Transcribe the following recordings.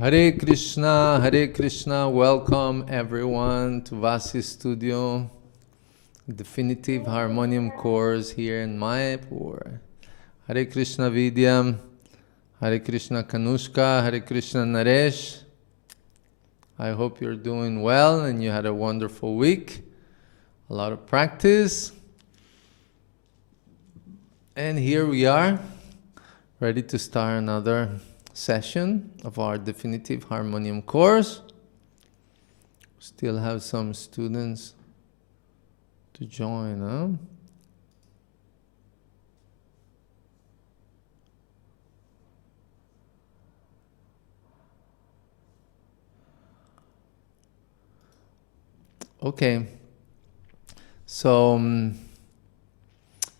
Hare Krishna, welcome everyone to Vasi Studio, definitive harmonium course here in Mayapur. Hare Krishna Vidya, Hare Krishna Kanushka, Hare Krishna Naresh. I hope you're doing well and you had a wonderful week, a lot of practice. And here we are, ready to start another session of our definitive harmonium course. Still have some students to join, huh? Okay, so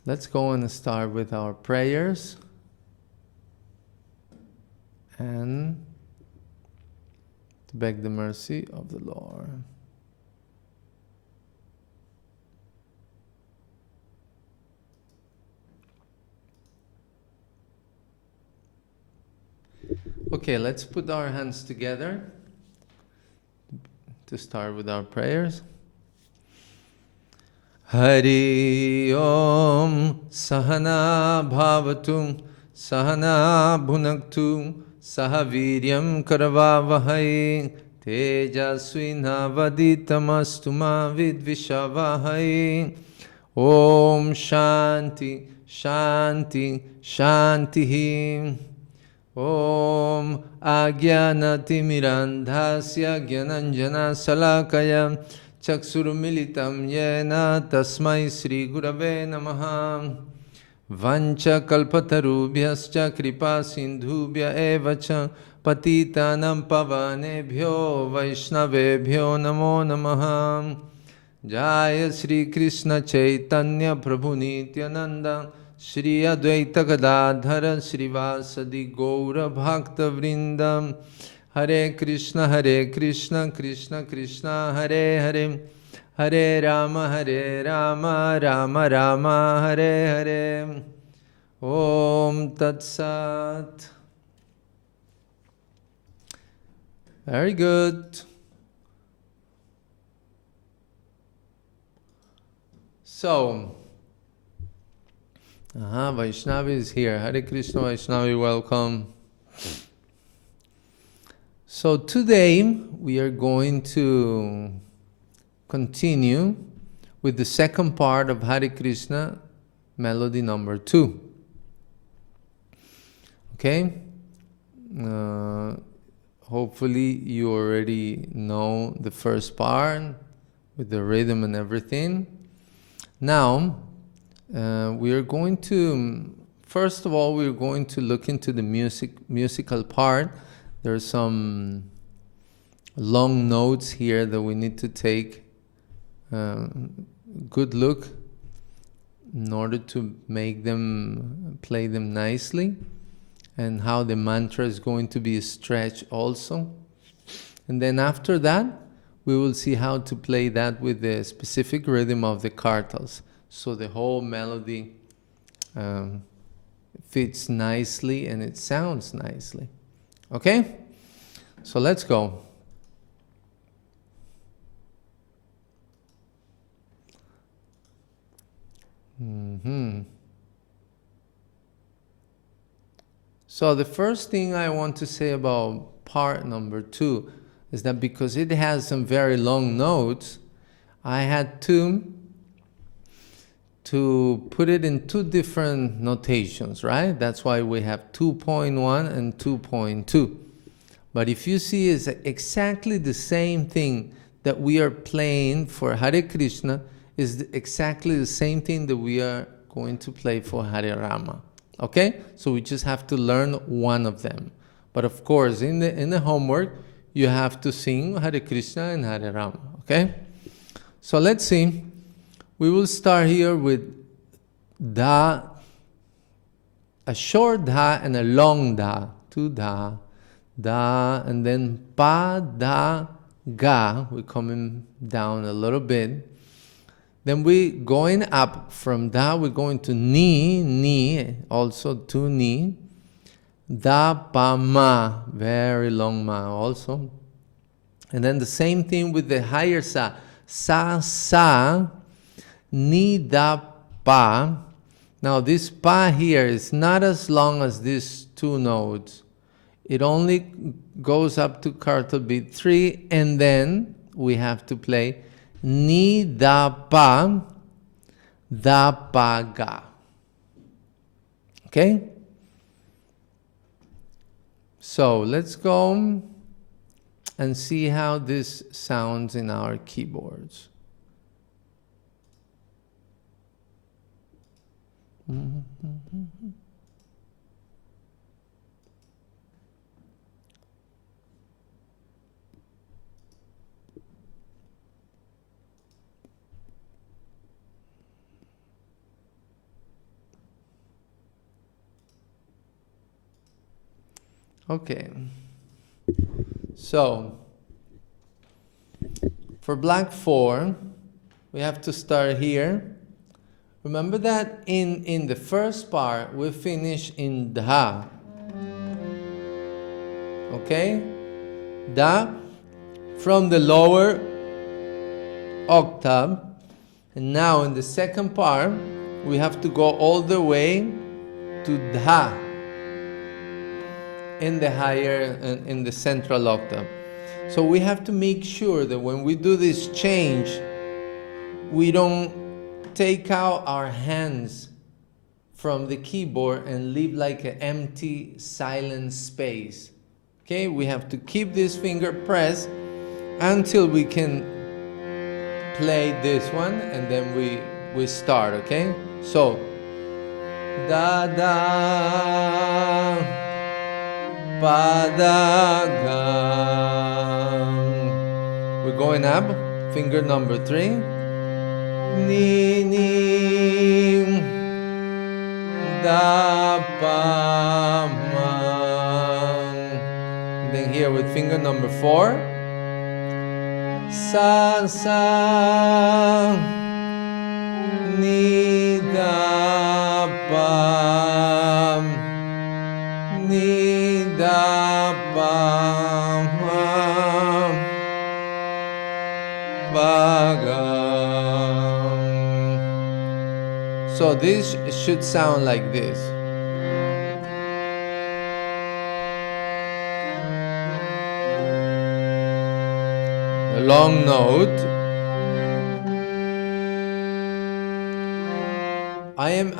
let's go and start with our prayers and to beg the mercy of the Lord. Okay, let's put our hands together to start with our prayers. Hari Om Sahana Bhavatum Sahana Bhunaktu Sahaviryam Karavavahai Tejasvinavaditamastu ma vidvishavahai. Om Shanti Shanti Shantihi. Om Agyanatimirandhasya Gyananjana Salakaya Chaksurumilitam Yena Tasmai Sri Gurave Namaha. Vancha kalpatarubhyascha kripa sindhubhya evacha patitanam pavanebhyo vaishnavebhyo namo namaha. Jaya Sri Krishna Chaitanya Prabhu Nityananda Shri Advaita Gadadhara Srivasadi Gaura Bhakta Vrindam. Hare Krishna Krishna Krishna Hare Hare Hare Rama Rama Rama Hare Hare. Om Tat Sat. Very good. So, Vaishnavi is here. Hare Krishna Vaishnavi, welcome. So today we are going to continue with the second part of Hare Krishna melody number 2. Okay? Hopefully you already know the first part with the rhythm and everything. Now, we are going to, first of all, we're going to look into the musical part. There are some long notes here that we need to take good look in order to make them, play them nicely, and how the mantra is going to be stretched also. And then after that, we will see how to play that with the specific rhythm of the kartals, so the whole melody fits nicely and it sounds nicely. Okay? So let's go. So the first thing I want to say about part number 2 is that because it has some very long notes, I had to put it in 2 different notations, right? That's why we have 2.1 and 2.2. But if you see, it's exactly the same thing that we are playing for Hare Krishna is exactly the same thing that we are going to play for Hare Rama. Okay? So we just have to learn one of them. But of course, in the homework, you have to sing Hare Krishna and Hare Rama. Okay? So let's see. We will start here with Da, a short Da and a long Da. 2 Da. Da, and then Pa, Da, Ga. We're coming down a little bit. Then we going up from Da, we're going to Ni, also 2 Ni. Da, pa, ma. Very long ma also. And then the same thing with the higher sa. Sa, sa, ni, da, pa. Now this pa here is not as long as these two notes. It only goes up to quartal beat 3, and then we have to play ni, da, pa, ga. Okay? So let's go and see how this sounds in our keyboards. Okay, so for black 4, we have to start here. Remember that in the first part, we finish in da. Okay? Da from the lower octave. And now in the second part, we have to go all the way to da in the higher, in the central octave. So we have to make sure that when we do this change, we don't take out our hands from the keyboard and leave like an empty, silent space. Okay, we have to keep this finger pressed until we can play this one, and then we start. Okay, so da da pa da ga. We're going up, finger number 3. Ni ni da pa ma. And then here with finger number 4. Sa sa ni da pa ni da pa ma ga. So this should sound like this. A long note.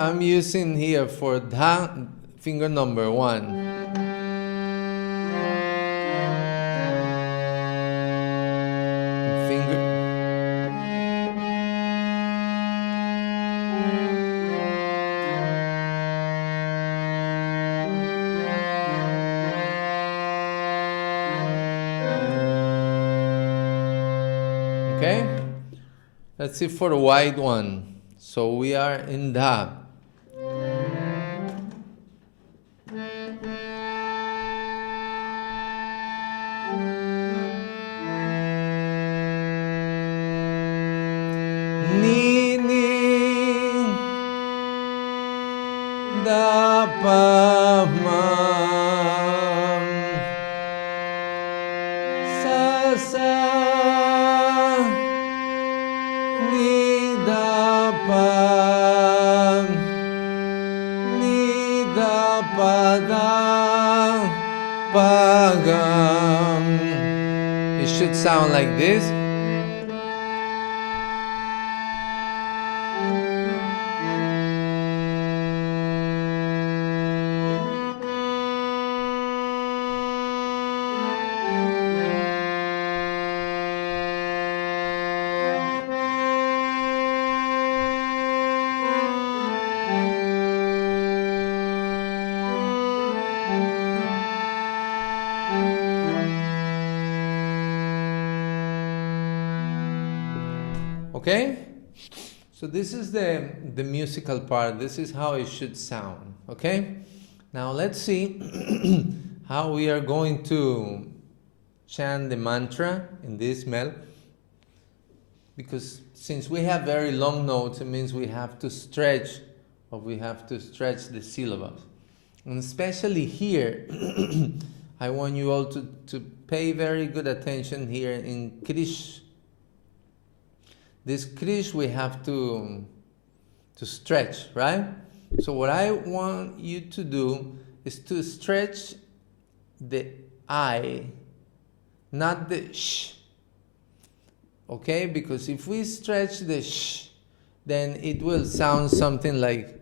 I'm using here for da finger number 1. Okay, let's see for the wide one. So we are in da. Ni ni da pa ma. Sa sa ni da pa ni da pa da pa ga. It should sound like this. Okay, so this is the musical part. This is how it should sound. Okay, now let's see how we are going to chant the mantra in this melody, because since we have very long notes, it means we have to stretch, or we have to stretch the syllables. And especially here, I want you all to pay very good attention here in Krish. This Krish we have to stretch, right? So what I want you to do is to stretch the I, not the sh. Okay? Because if we stretch the sh, then it will sound something like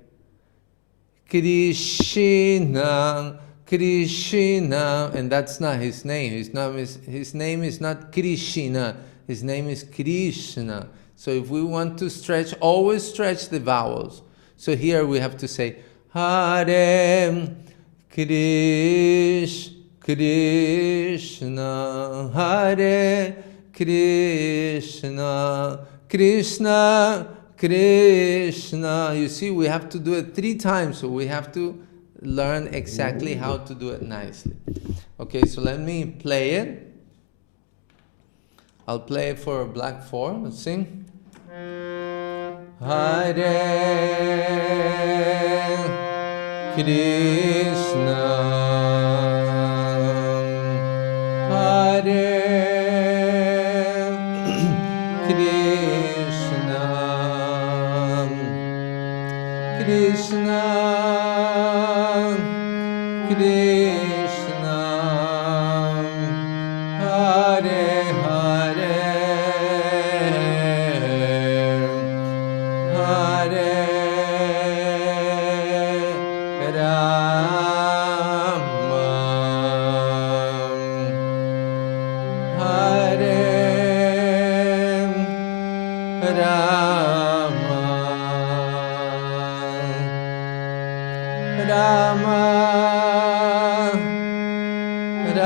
Krishna, Krishna, and that's not his name. His name is not Krishna. His name is Krishna. So if we want to stretch, always stretch the vowels. So here we have to say Hare Krishna, Hare Krishna, Krishna Krishna. You see, we have to do it 3 times, so we have to learn exactly how to do it nicely. Okay, so let me play it. I'll play it for Black 4. Let's sing. Hare Krishna, Hare Krishna, Krishna Krishna, Hare Hare, Hare Rama, Hare Rama, Rama Rama,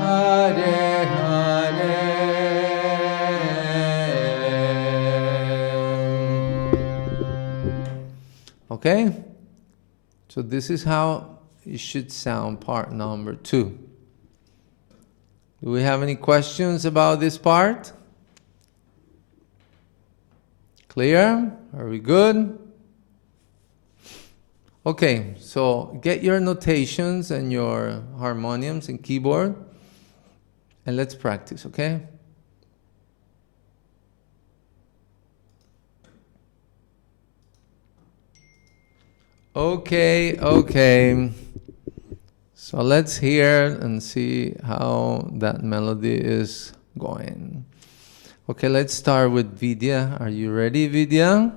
Hare Hare. Okay? So this is how it should sound, part number 2. Do we have any questions about this part? Clear? Are we good? Okay, so get your notations and your harmoniums and keyboard, and let's practice, okay? Okay. So let's hear and see how that melody is going. Okay, let's start with Vidya. Are you ready, Vidya?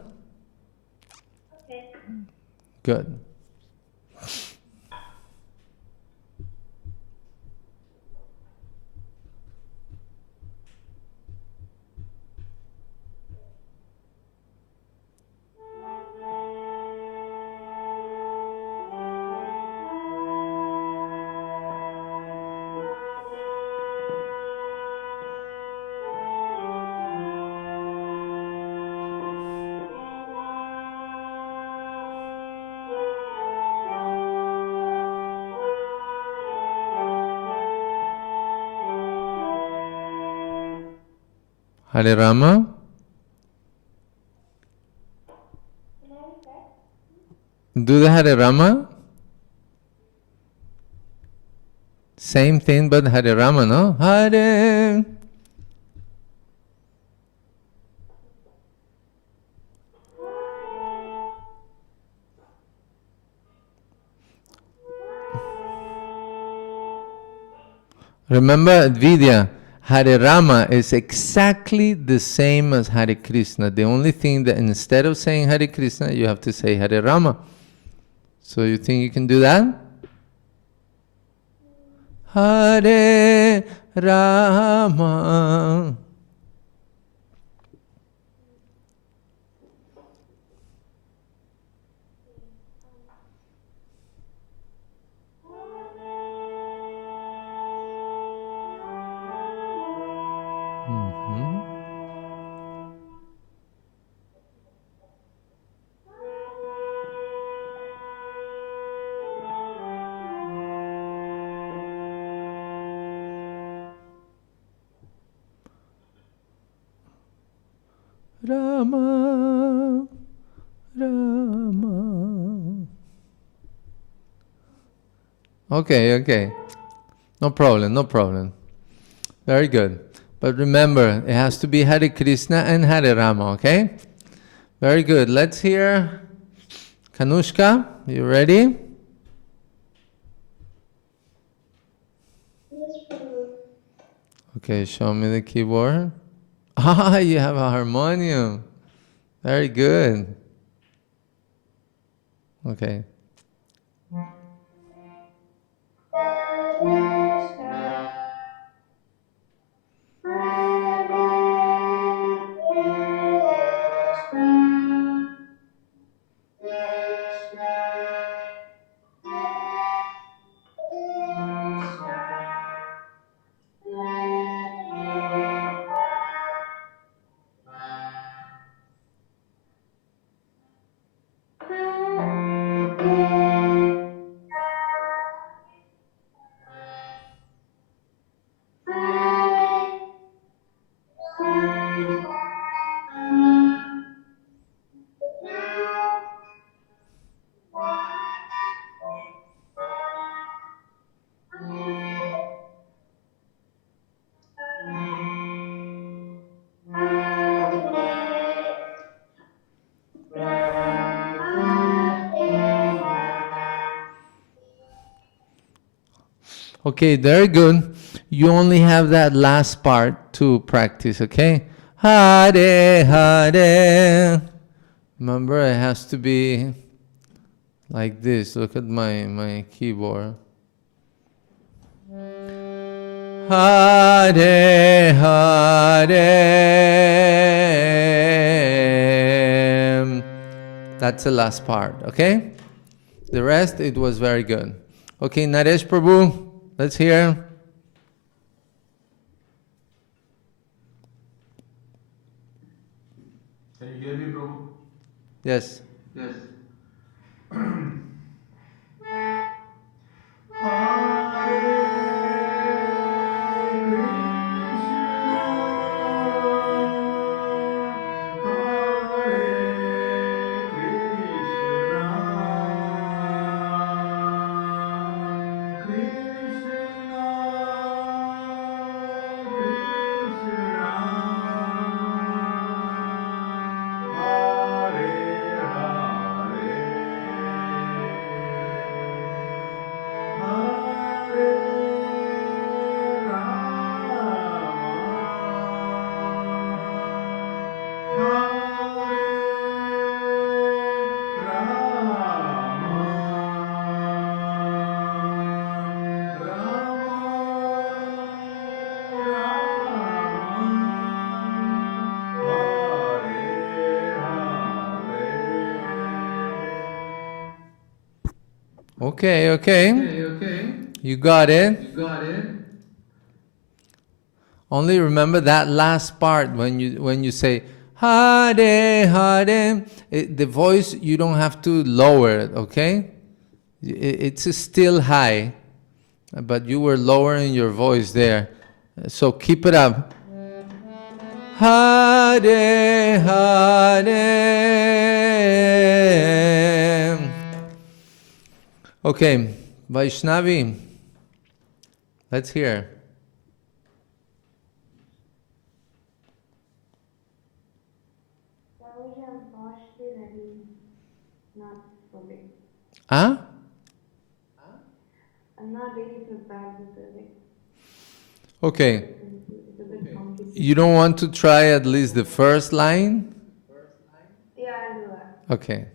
Okay. Good. Hare Rama. Do the Hare Rama. Same thing, but Hare Rama, no? Hare. Remember, Vidya, Hare Rama is exactly the same as Hare Krishna. The only thing that instead of saying Hare Krishna, you have to say Hare Rama. So you think you can do that? Hare Rama. Okay, okay. No problem, no problem. Very good. But remember, it has to be Hare Krishna and Hare Rama, okay? Very good. Let's hear Kanushka. You ready? Yes, Prabhu. Okay, show me the keyboard. Ah, you have a harmonium. Very good. Okay. Okay, very good. You only have that last part to practice, okay? Hare Hare. Remember, it has to be like this. Look at my keyboard. Hare Hare. That's the last part, okay? The rest, it was very good. Okay, Naresh Prabhu, let's hear. Can you hear me, Prabhu? Yes. Yes. Hare Okay, okay. You got it. Only remember that last part when you say Hare Hare. The voice, you don't have to lower it, okay? It's still high, but you were lowering your voice there. So keep it up. Hare Hare. Okay, Vaishnavi, let's hear. Prabhuji, I'm partially ready, not fully. Huh? I'm not really prepared because Okay. it's a bit complicated. You don't want to try at least the first line? Yeah, I'll do that. Okay.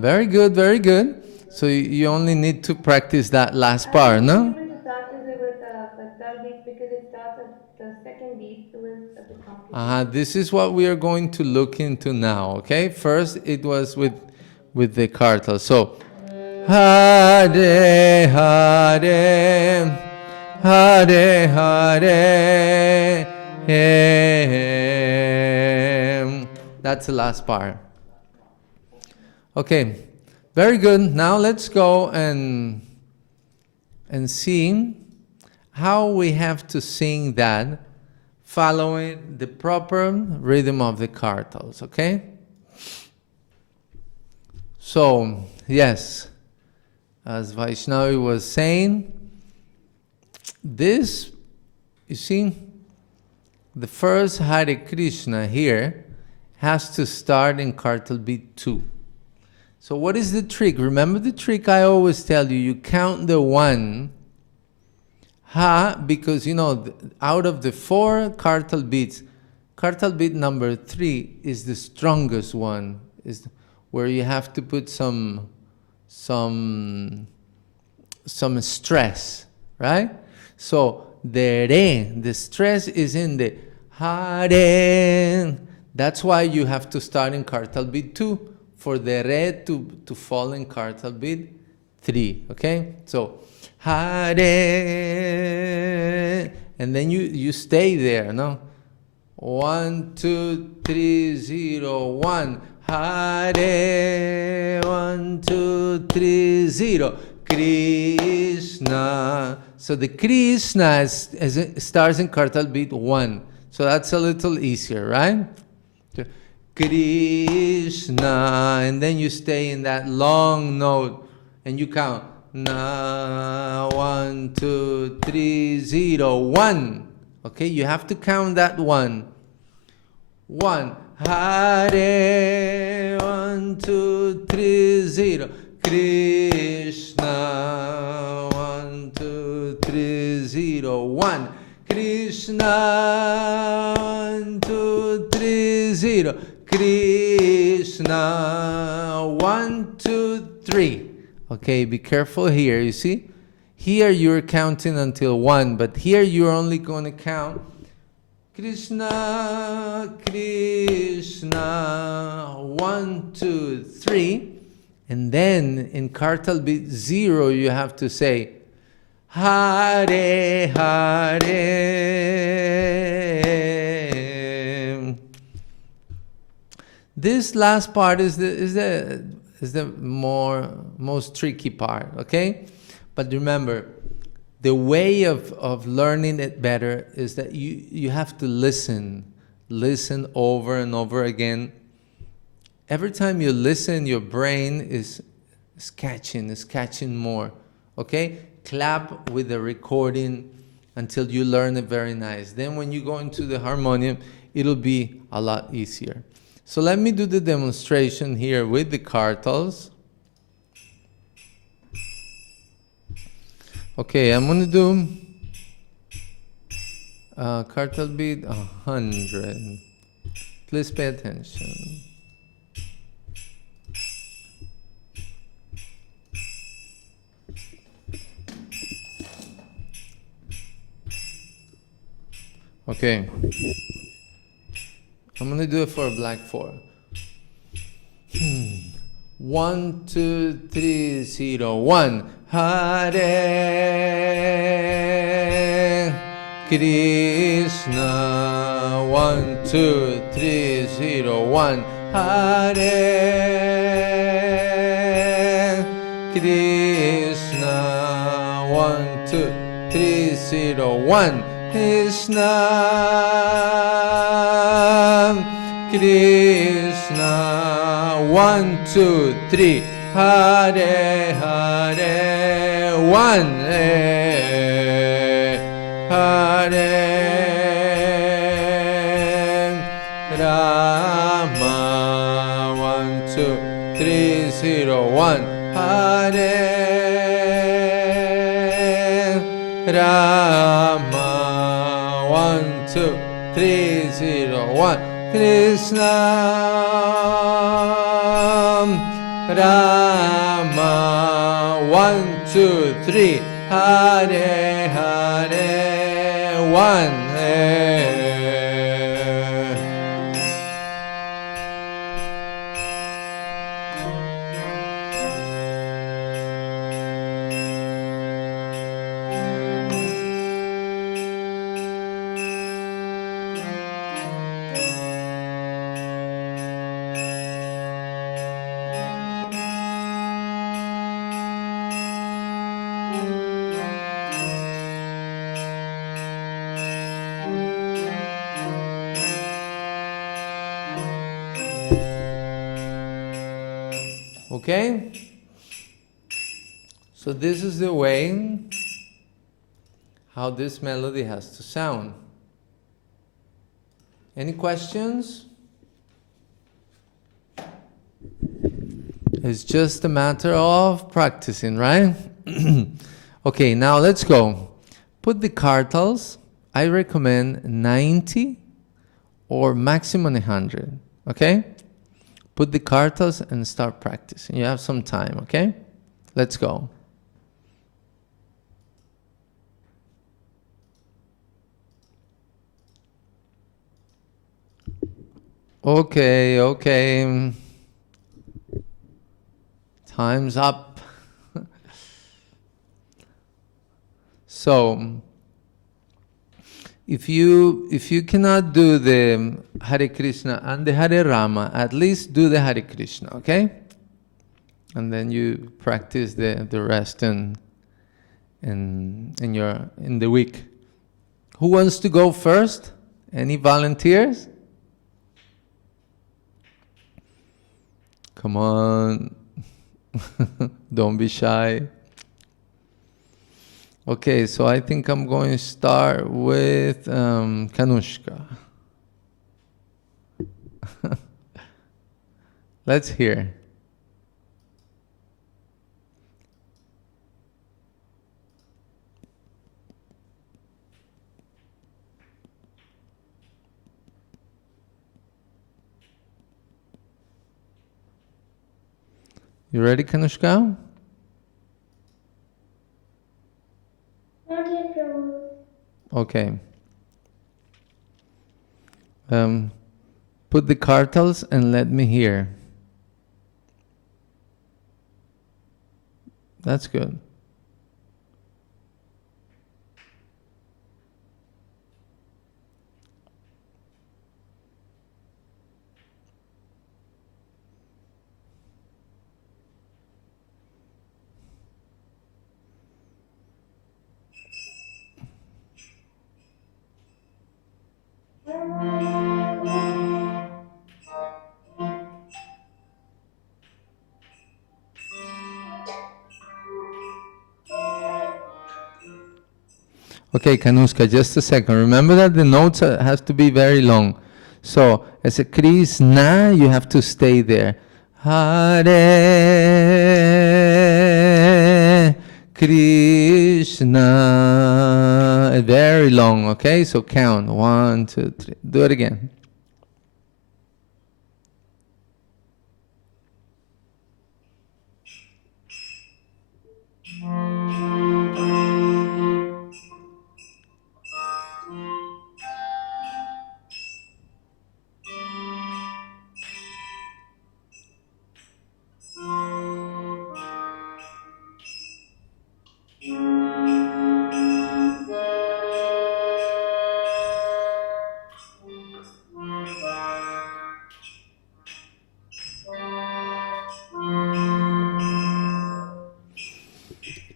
Very good, very good. So you only need to practice that last part, no? I was able to practice it with the third beat because it starts at the second beat. It was a bit complicated. This is what we are going to look into now, okay? First, it was with the kartal. So, Hare Hare, Hare Hare. That's the last part. Okay, very good. Now let's go and see how we have to sing that following the proper rhythm of the kartals, okay? So, yes, as Vaishnavi was saying, this, you see, the first Hare Krishna here has to start in kartal beat 2. So what is the trick? Remember the trick I always tell you, you count the 1, ha, because you know, out of the 4 kartal beats, kartal beat number 3 is the strongest one, is where you have to put some stress, right? So the re, the stress is in the hare. That's why you have to start in kartal beat 2 for the re to fall in kartal beat 3. Okay, so hare, and then you stay there. No, 1 2 3 0 1. Hare 1 2 3 0. Krishna. So the Krishna starts in kartal beat 1. So that's a little easier, right? Krishna, and then you stay in that long note and you count. Na 1 2 3 0 1. Okay, you have to count that 1. 1. Hare 1 2 3 0. Krishna 1 2 3 0 1. Krishna 1 2 3 0. Krishna 1 2 3. Okay, be careful here. You see, here you're counting until 1, but here you're only going to count Krishna, Krishna, 1 2 3, and then in kartal beat 0 you have to say Hare Hare. This last part is the most tricky part, okay? But remember, the way of learning it better is that you have to listen over and over again. Every time you listen, your brain is catching more, okay? Clap with the recording until you learn it very nice. Then when you go into the harmonium, it'll be a lot easier. So let me do the demonstration here with the kartals. Okay, I'm going to do kartal beat 100. Please pay attention. Okay, I'm going to do it for a black 4. 1 2 3 0 1. Hare Krishna 1 2 3 0 1. Hare Krishna 1 2 3 0 1. Krishna Krishna 1 2 3. Hare Hare 1. Hare Rama 1 2 3 0 1. Hare Rama 1 2 3 0 1. Krishna Rama 1 2 3. Hare Hare 1. Okay? So this is the way how this melody has to sound. Any questions? It's just a matter of practicing, right? Okay, now let's go. Put the cartals. I recommend 90 or maximum 100, okay? Put the cartals and start practicing. You have some time, okay? Let's go. Okay, okay. Time's up. So, if you cannot do the Hare Krishna and the Hare Rama, at least do the Hare Krishna, okay? And then you practice the rest in the week. Who wants to go first? Any volunteers? Come on. Don't be shy. Okay, so I think I'm going to start with Kanushka. Let's hear. You ready, Kanushka? Not yet, Prabhu. Okay. Put the cartels and let me hear. That's good. Okay, Kanushka, just a second. Remember that the notes have to be very long. So, as a Krishna, you have to stay there. Hare Krishna. Very long, okay? So count. 1, 2, 3. Do it again.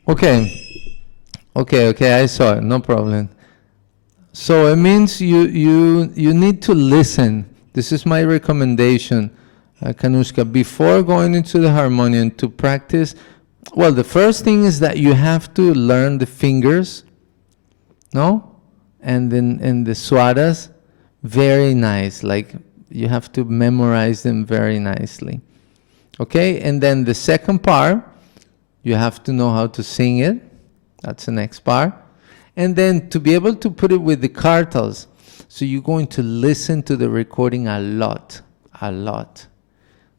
Okay. Okay, I saw it. No problem. So it means you need to listen. This is my recommendation, Kanushka. Before going into the harmonium to practice, well, the first thing is that you have to learn the fingers, no? And then the swaras, very nice. Like you have to memorize them very nicely. Okay, and then the second part, you have to know how to sing it. That's the next part. And then to be able to put it with the cartels, so you're going to listen to the recording a lot, a lot.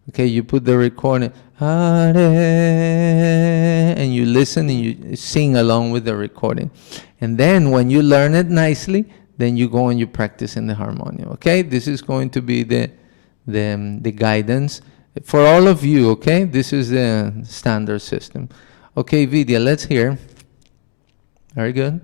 Okay, you put the recording, and you listen and you sing along with the recording. And then when you learn it nicely, then you go and you practice in the harmonium. Okay, this is going to be the guidance for all of you. Okay, this is the standard system. Okay, Vidya, let's hear. Very good.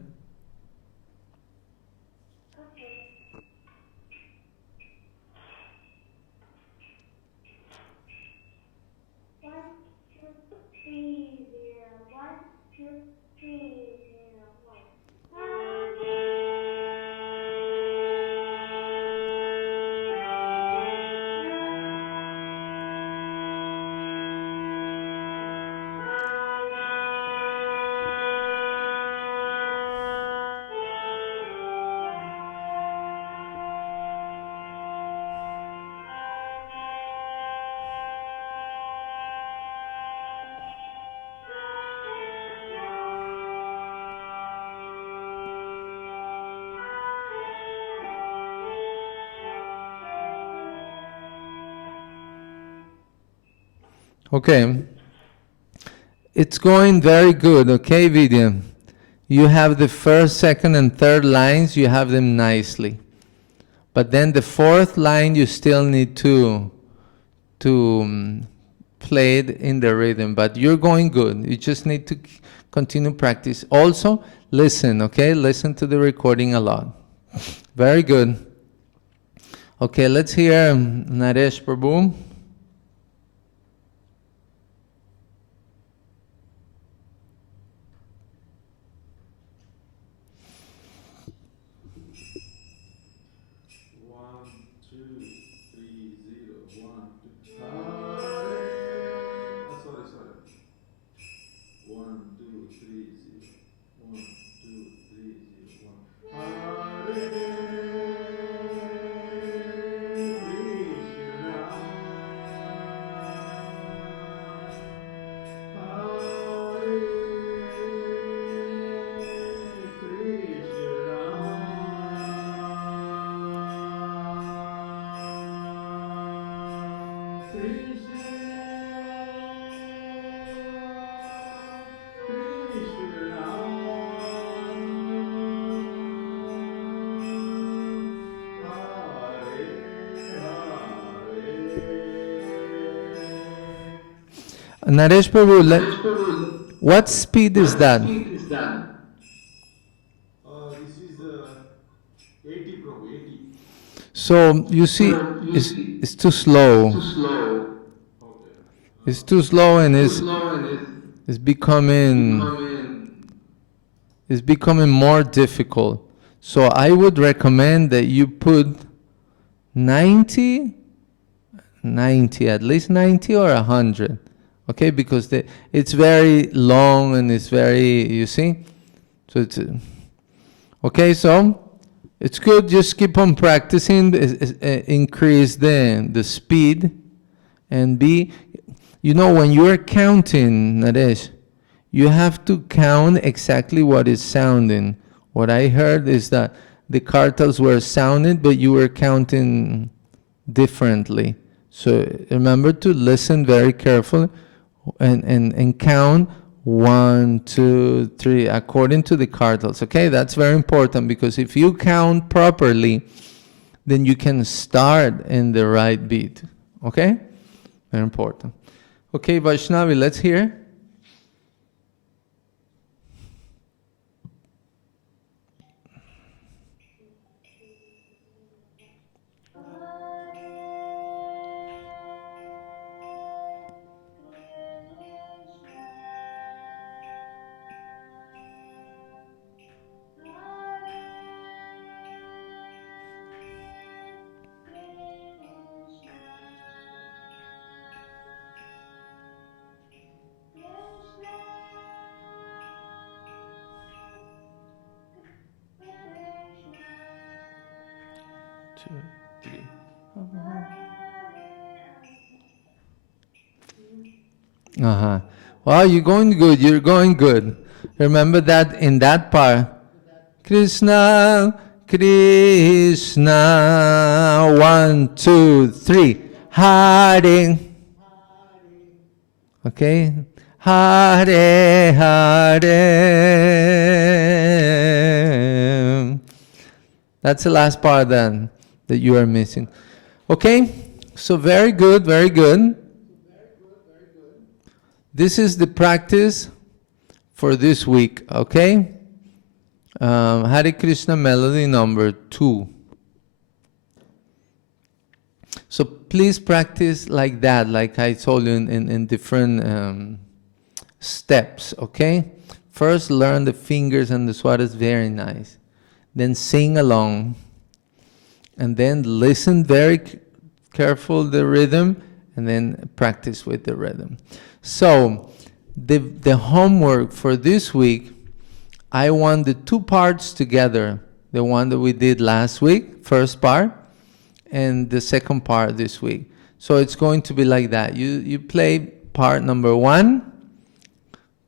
Okay. It's going very good, okay, Vidya? You have the first, second, and third lines, you have them nicely. But then the fourth line, you still need to play it in the rhythm. But you're going good. You just need to continue practice. Also, listen, okay? Listen to the recording a lot. Very good. Okay, let's hear Naresh Prabhu. One, two, 3, 0, 1, 2. Sorry. 1, 2, 3, 0. 1, 2, 3, 0, 1. Hare Naresh Prabhu, Naresh Prabhu, what speed is what that? speed is that? This is 80 Prabhu, 80. So you see, So you it's, see, it's too it's slow. too slow. Okay. It's too slow and Too slow and it's it's becoming becoming. it's becoming more difficult. So I would recommend that you put 90, 90, at least 90 or 100. Okay, because it's very long and it's very, you see? So it's, okay, so it's good, just keep on practicing, increase the speed, and you know, when you're counting, Naresh, you have to count exactly what is sounding. What I heard is that the cartels were sounded, but you were counting differently. So remember to listen very carefully and count 1, 2, 3 according to the cartels. Okay, that's very important because if you count properly, then you can start in the right beat. Okay, very important. Okay, Vaishnavi, let's hear. Two, three. Uh-huh. Well, you're going good. You're going good. Remember that in that part, Krishna, Krishna, 1, 2, 3. Hare. Okay. Hare, Hare. That's the last part then that you are missing. Okay. So very good, very good. This is the practice for this week, okay? Hare Krishna melody number 2. So please practice like that, like I told you in different steps, okay? First learn the fingers and the swaras, very nice. Then sing along. And then listen very careful the rhythm, and then practice with the rhythm. So the homework for this week, I want the 2 parts together. The one that we did last week, first part, and the second part this week. So it's going to be like that. You play part number 1,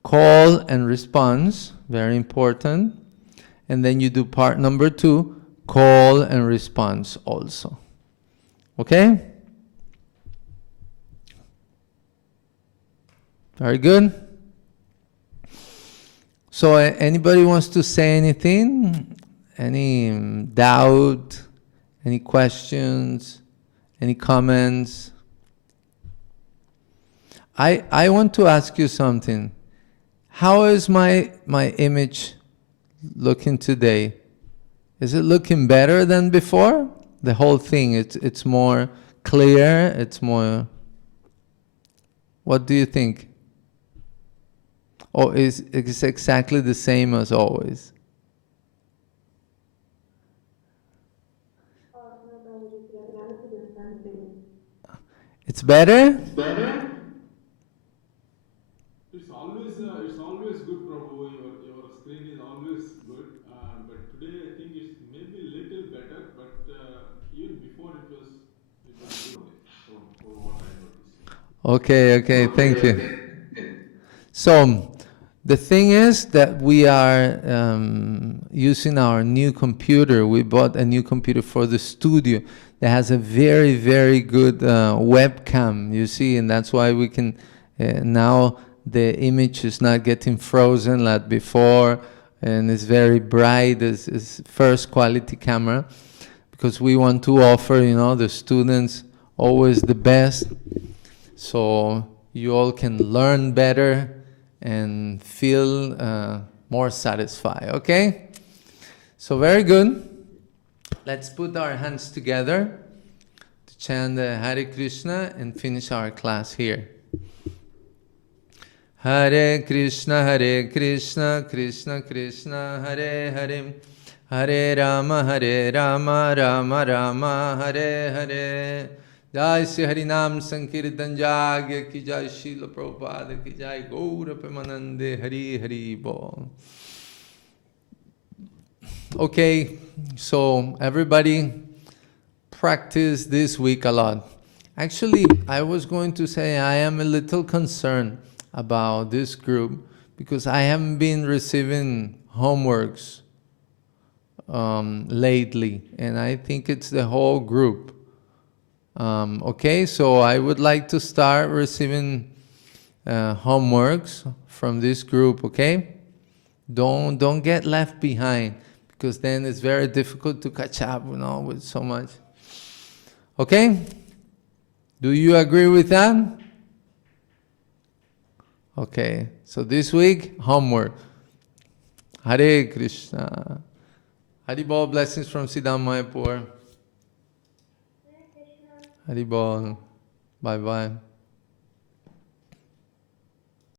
call and response, very important. And then you do part number 2, call and response also. Okay? Very good. So anybody wants to say anything? Any doubt? Any questions? Any comments? I want to ask you something. How is my image looking today? Is it looking better than before? The whole thing, it's more clear, it's more... What do you think? Or is it's exactly the same as always? It's better? It's always good, Prabhu. Your screen is always good. But today I think it's maybe little better. But even before it was good only from what I noticed. Okay, thank you. So the thing is that we are using our new computer. We bought a new computer for the studio that has a very, very good webcam, you see, and that's why we can now the image is not getting frozen like before, and it's very bright. It's first quality camera, because we want to offer, the students always the best, so you all can learn better and feel more satisfied, okay? So very good. Let's put our hands together to chant the Hare Krishna and finish our class here. Hare Krishna, Krishna Krishna, Hare Hare, Hare Rama, Rama Rama, Hare Hare. Jai Sri Harinam Sankirtan Jagya ki Jai, Srila Prabhupada ki Jai, Gaura Premanande, Hari Hari Bol. Okay, so everybody practice this week a lot. Actually, I was going to say I am a little concerned about this group because I haven't been receiving homeworks lately, and I think it's the whole group. Okay, so I would like to start receiving homeworks from this group. Okay, don't get left behind, because then it's very difficult to catch up, with so much. Okay, do you agree with that? Okay, so this week homework. Hare Krishna. Haribol, blessings from Siddham Mayapur. Haribol. Bye bye.